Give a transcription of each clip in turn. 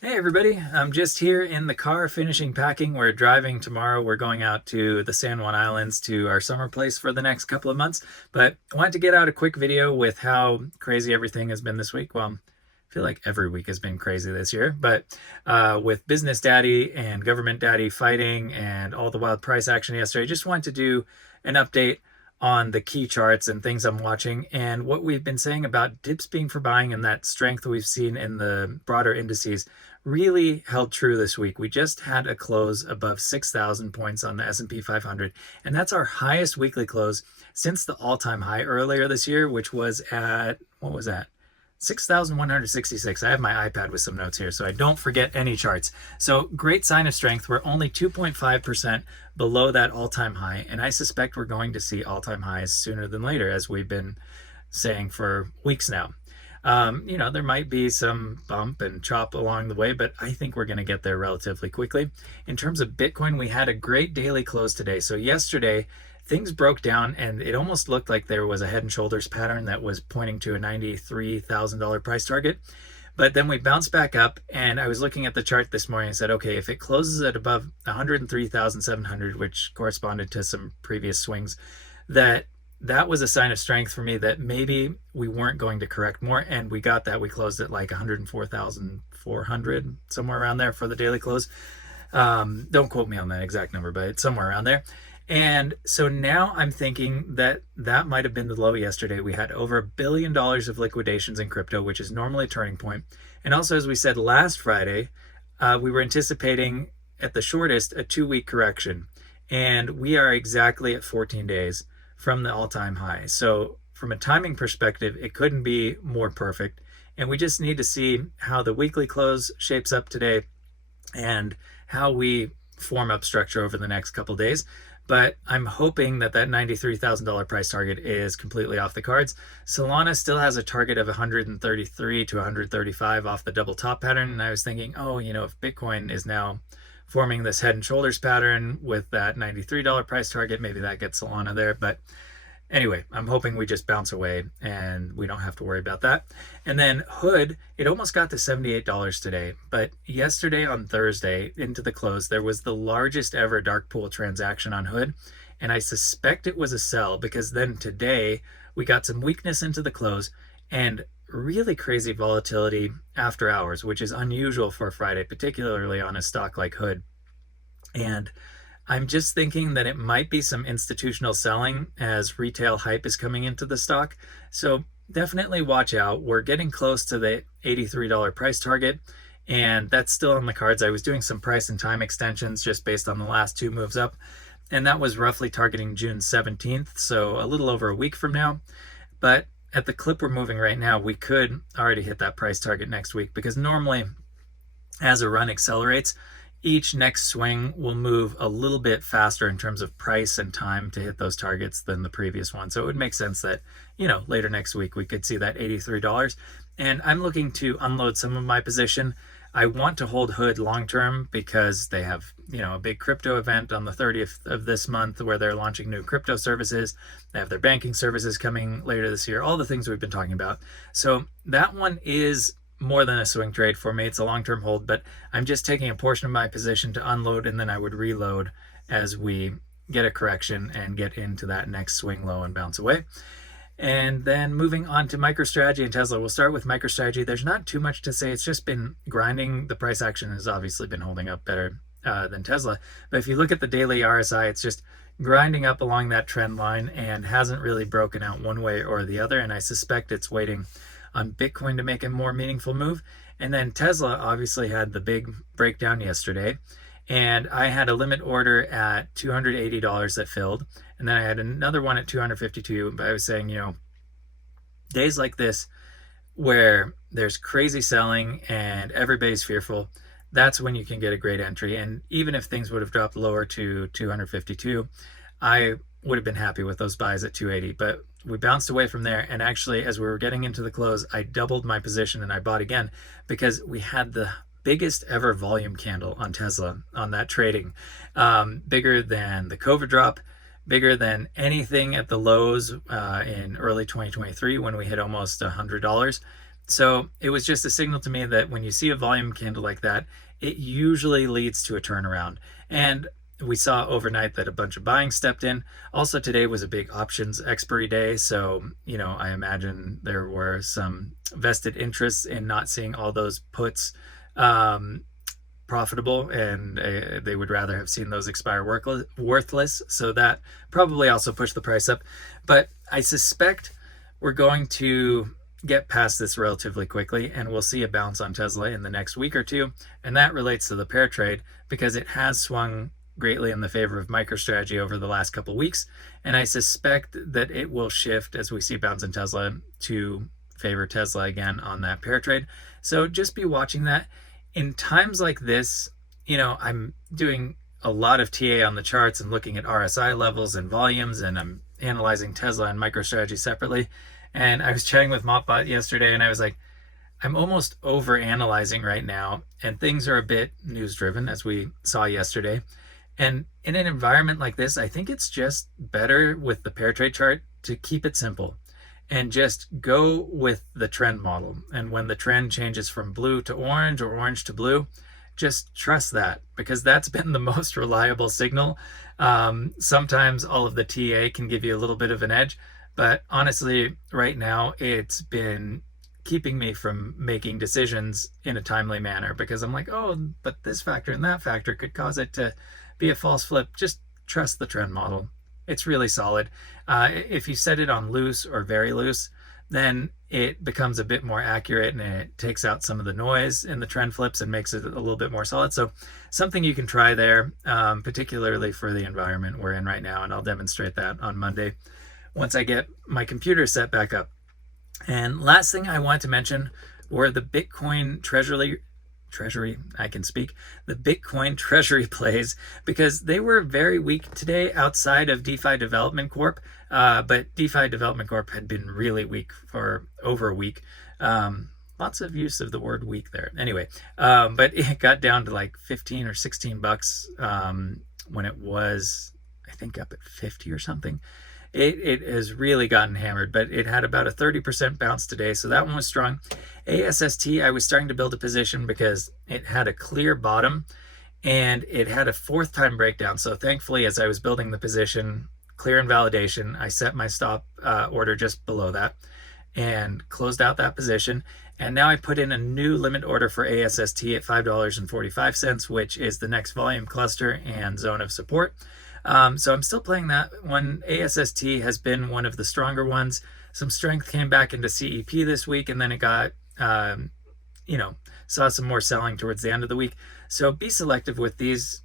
Hey everybody, I'm just here in the car finishing packing. We're driving tomorrow. We're going out to the San Juan Islands to our summer place for the next couple of months. But I wanted to get out a quick video with how crazy everything has been this week. Well, I feel like every week has been crazy this year, but with business daddy and government daddy fighting and all the wild price action yesterday, just wanted to do an update on the key charts and things I'm watching and what we've been saying about dips being for buying and that strength we've seen in the broader indices really held true this week. We just had a close above 6,000 points on the S&P 500, and that's our highest weekly close since the all-time high earlier this year, which was at, what was that? 6,166. I have my iPad with some notes here, so I don't forget any charts. So great sign of strength. We're only 2.5% below that all-time high, and I suspect we're going to see all-time highs sooner than later, as we've been saying for weeks now. There might be some bump and chop along the way, but I think we're going to get there relatively quickly. In terms of Bitcoin, we had a great daily close today. So yesterday, things broke down and it almost looked like there was a head and shoulders pattern that was pointing to a $93,000 price target. But then we bounced back up, and I was looking at the chart this morning and said, okay, if it closes at above 103,700, which corresponded to some previous swings, that was a sign of strength for me that maybe we weren't going to correct more, and we got that. We closed at like 104,400, somewhere around there for the daily close. Don't quote me on that exact number, but it's somewhere around there. And so now I'm thinking that that might have been the low yesterday. We had over $1 billion of liquidations in crypto, which is normally a turning point. And also, as we said last Friday, we were anticipating at the shortest a 2-week correction. And we are exactly at 14 days from the all-time high. So from a timing perspective, it couldn't be more perfect. And we just need to see how the weekly close shapes up today and how we form up structure over the next couple of days. But I'm hoping that $93,000 price target is completely off the cards. Solana still has a target of 133 to 135 off the double top pattern. And I was thinking, if Bitcoin is now forming this head and shoulders pattern with that $93 price target, maybe that gets Solana there. But anyway, I'm hoping we just bounce away and we don't have to worry about that. And then Hood, it almost got to $78 today. But yesterday on Thursday into the close, there was the largest ever dark pool transaction on Hood. And I suspect it was a sell, because then today we got some weakness into the close and really crazy volatility after hours, which is unusual for a Friday, particularly on a stock like Hood. And I'm just thinking that it might be some institutional selling as retail hype is coming into the stock. So definitely watch out. We're getting close to the $83 price target, and that's still on the cards. I was doing some price and time extensions just based on the last 2 moves up, and that was roughly targeting June 17th, so a little over a week from now. But at the clip we're moving right now, we could already hit that price target next week, because normally as a run accelerates, each next swing will move a little bit faster in terms of price and time to hit those targets than the previous one. So it would make sense that, later next week we could see that $83. And I'm looking to unload some of my position. I want to hold Hood long term because they have, a big crypto event on the 30th of this month where they're launching new crypto services. They have their banking services coming later this year, all the things we've been talking about. So that one is more than a swing trade for me. It's a long-term hold, but I'm just taking a portion of my position to unload, and then I would reload as we get a correction and get into that next swing low and bounce away. And then moving on to MicroStrategy and Tesla. We'll start with MicroStrategy. There's not too much to say. It's just been grinding. The price action has obviously been holding up better than Tesla. But if you look at the daily RSI, it's just grinding up along that trend line and hasn't really broken out one way or the other. And I suspect it's waiting on Bitcoin to make a more meaningful move. And then Tesla obviously had the big breakdown yesterday. And I had a limit order at $280 that filled. And then I had another one at $252. But I was saying, days like this where there's crazy selling and everybody's fearful, that's when you can get a great entry. And even if things would have dropped lower to 252, I would have been happy with those buys at 280. But we bounced away from there, and actually as we were getting into the close, I doubled my position and I bought again because we had the biggest ever volume candle on Tesla on that trading, bigger than the COVID drop, bigger than anything at the lows in early 2023 when we hit almost $100. So it was just a signal to me that when you see a volume candle like that, it usually leads to a turnaround. And we saw overnight that a bunch of buying stepped in. Also, today was a big options expiry day. So, I imagine there were some vested interests in not seeing all those puts um, profitable, and they would rather have seen those expire worthless. So that probably also pushed the price up. But I suspect we're going to get past this relatively quickly, and we'll see a bounce on Tesla in the next week or two. And that relates to the pair trade because it has swung greatly in the favor of MicroStrategy over the last couple of weeks. And I suspect that it will shift as we see bounce in Tesla to favor Tesla again on that pair trade. So just be watching that. In times like this, I'm doing a lot of TA on the charts and looking at RSI levels and volumes, and I'm analyzing Tesla and MicroStrategy separately. And I was chatting with Mopbot yesterday, and I was like, I'm almost over analyzing right now, and things are a bit news driven, as we saw yesterday. And in an environment like this, I think it's just better with the pair trade chart to keep it simple and just go with the trend model. And when the trend changes from blue to orange or orange to blue, just trust that, because that's been the most reliable signal. Sometimes all of the TA can give you a little bit of an edge, but honestly, right now, it's been keeping me from making decisions in a timely manner because I'm like, oh, but this factor and that factor could cause it to be a false flip. Just trust the trend model. It's really solid. If you set it on loose or very loose, then it becomes a bit more accurate and it takes out some of the noise in the trend flips and makes it a little bit more solid. So something you can try there, particularly for the environment we're in right now. And I'll demonstrate that on Monday once I get my computer set back up. And last thing I want to mention were the Bitcoin Treasury, the Bitcoin Treasury plays, because they were very weak today outside of DeFi Development Corp. But DeFi Development Corp had been really weak for over a week. Lots of use of the word weak there. Anyway, but it got down to like 15 or 16 bucks when it was, I think, up at 50 or something. It has really gotten hammered, but it had about a 30% bounce today, so that one was strong. ASST, I was starting to build a position because it had a clear bottom and it had a fourth time breakdown. So thankfully, as I was building the position, clear and validation, I set my stop order just below that and closed out that position. And now I put in a new limit order for ASST at $5.45, which is the next volume cluster and zone of support. So I'm still playing that one. ASST has been one of the stronger ones. Some strength came back into CEP this week, and then it got, saw some more selling towards the end of the week. So be selective with these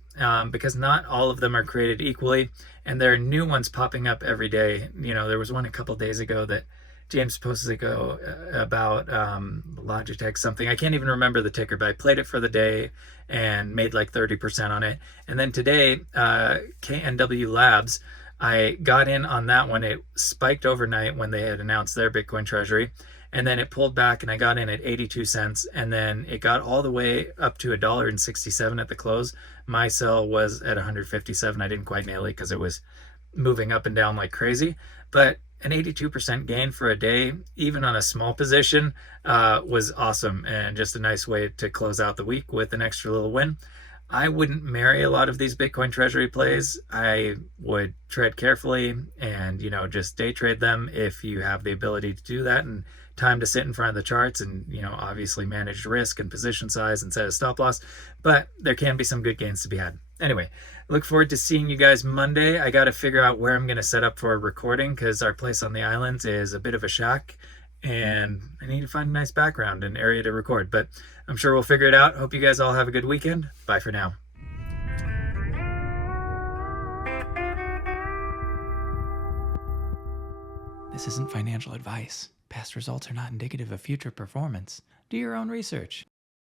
because not all of them are created equally, and there are new ones popping up every day. There was one a couple days ago that James posted about Logitech something. I can't even remember the ticker, but I played it for the day and made like 30% on it. And then today, KNW Labs, I got in on that one. It spiked overnight when they had announced their Bitcoin Treasury. And then it pulled back and I got in at 82 cents. And then it got all the way up to $1.67 at the close. My sell was at 157. I didn't quite nail it because it was moving up and down like crazy. But an 82% gain for a day, even on a small position, was awesome and just a nice way to close out the week with an extra little win. I wouldn't marry a lot of these Bitcoin Treasury plays. I would tread carefully and, just day trade them if you have the ability to do that and time to sit in front of the charts and, obviously manage risk and position size and set a stop loss. But there can be some good gains to be had. Anyway, look forward to seeing you guys Monday. I got to figure out where I'm going to set up for a recording because our place on the islands is a bit of a shack and I need to find a nice background and area to record. But I'm sure we'll figure it out. Hope you guys all have a good weekend. Bye for now. This isn't financial advice. Past results are not indicative of future performance. Do your own research.